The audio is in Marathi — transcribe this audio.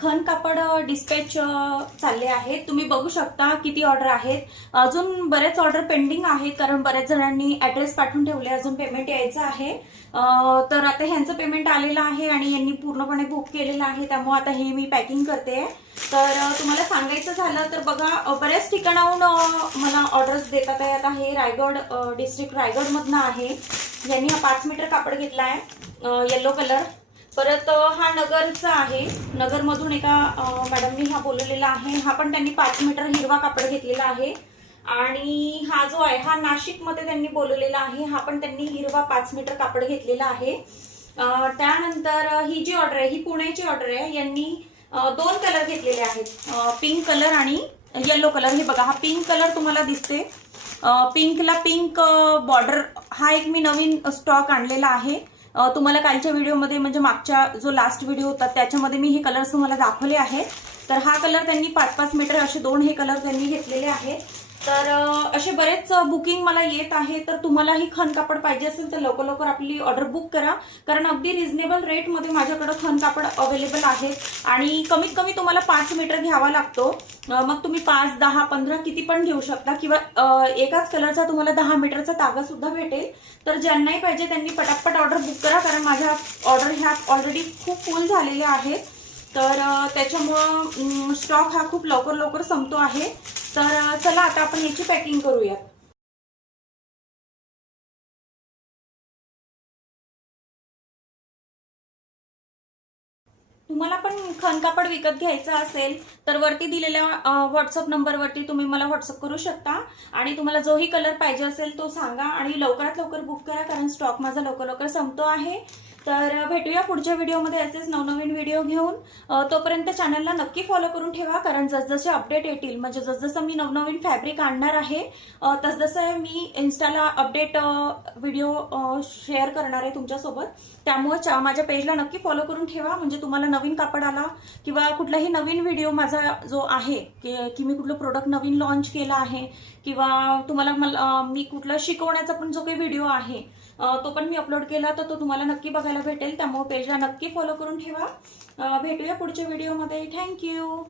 खण कापड डिस्पॅच चालले आहेत। तुम्ही बघू शकता किती ऑर्डर आहेत। अजून बरेच ऑर्डर पेंडिंग आहेत, कारण बऱ्याच जणांनी ऍड्रेस पाठवून ठेवले, अजून पेमेंट यायचं आहे। तर आता ह्यांचं पेमेंट आलेलं आहे आणि यांनी पूर्णपणे बुक केलेलं आहे, त्यामुळे आता हे मी पॅकिंग करते। तर तुम्हाला सांगायचं झालं तर बघा, बऱ्याच ठिकाणाहून मला ऑर्डर्स देतात आहे। आता हे रायगड डिस्ट्रिक्ट रायगडमधनं आहे। यांनी हा 5 मीटर कापड घेतला आहे, येलो कलर। परत हा नगरचा आहे, नगरमधून एका मॅडमनी हा बोलवलेला आहे। हा पण त्यांनी 5 मीटर हिरवा कापड घेतलेला आहे। आणि हा जो आहे हा नाशिक मध्ये त्यांनी बोलवलेला आहे, हा पण त्यांनी हिरवा 5 मीटर कापड घेतलेला आहे। त्यानंतर ही जी ऑर्डर आहे ही पुण्याची ऑर्डर आहे। यांनी 2 कलर घेतलेले आहेत, पिंक कलर आणि येलो कलर। हे बघा, हा पिंक कलर तुम्हाला दिसते, पिंकला पिंक बॉर्डर। हा एक मी नवीन स्टॉक आणलेला आहे। तुम्हाला कालच्या व्हिडिओमध्ये म्हणजे मागच्या जो लास्ट व्हिडिओ होता त्याच्यामध्ये मी हे कलर्स तुम्हाला दाखवले आहेत। तर हा कलर त्यांनी 5-5 मीटर असे 2 हे कलर त्यांनी घेतलेले आहेत। तर असे बरेच बुकिंग मला येत आहे। तर तुम्हालाही खण कापड पाहिजे असेल तर लवकर लवकर आपली ऑर्डर बुक करा, कारण अगदी रिझनेबल रेटमध्ये माझ्याकडे खण कापड अवेलेबल आहे। आणि कमीत कमी तुम्हाला 5 मीटर घ्यावा लागतो, मग तुम्ही 5, 10, 15 किती पण घेऊ शकता, किंवा एकाच कलरचा तुम्हाला 10 मीटरचा तागा सुद्धा भेटेल। तर ज्यांनाही पाहिजे त्यांनी पटापट ऑर्डर बुक करा, कारण माझ्या ऑर्डर ह्या ऑलरेडी खूप फुल झालेल्या आहेत। तर त्याच्यामुळं स्टॉक हा खूप लवकर लवकर संपतो आहे। तर चला आता आपण याची पॅकिंग करूयात। तुम्हाला पण खण कापड विकत घ्यायचं असेल तर वरती दिलेल्या व्हॉट्सअप नंबरवरती तुम्ही मला व्हॉट्सअप करू शकता, आणि तुम्हाला जोही कलर पाहिजे असेल तो सांगा आणि लवकरात लवकर बुक करा, कारण स्टॉक माझा लवकर लवकर संपतो आहे। तर भेटूया पुढच्या व्हिडिओमध्ये असेच नवनवीन व्हिडिओ घेऊन। तोपर्यंत चॅनलला नक्की फॉलो करून ठेवा, कारण जसजसे अपडेट येतील, म्हणजे जसजसं मी नवनवीन फॅब्रिक आणणार आहे तसजसं मी इन्स्टाला अपडेट व्हिडिओ शेअर करणार आहे तुमच्यासोबत। त्यामुळे माझ्या पेजला नक्की फॉलो करून ठेवा, म्हणजे तुम्हाला नवीन कापड आला किंवा कुठलाही नवीन व्हिडिओ माझा जो आहे की मी कुठलं प्रोडक्ट नवीन लॉन्च केला आहे, किंवा तुम्हाला मी कुठलं शिकवण्याचा पण जो काही व्हिडिओ आहे तो पण मी अपलोड केला, तर तो तुम्हाला नक्की बघायला भेटेल। त्यामुळे पेजला नक्की फॉलो करून ठेवा। भेटूया पुढच्या व्हिडिओमध्ये। थँक्यू।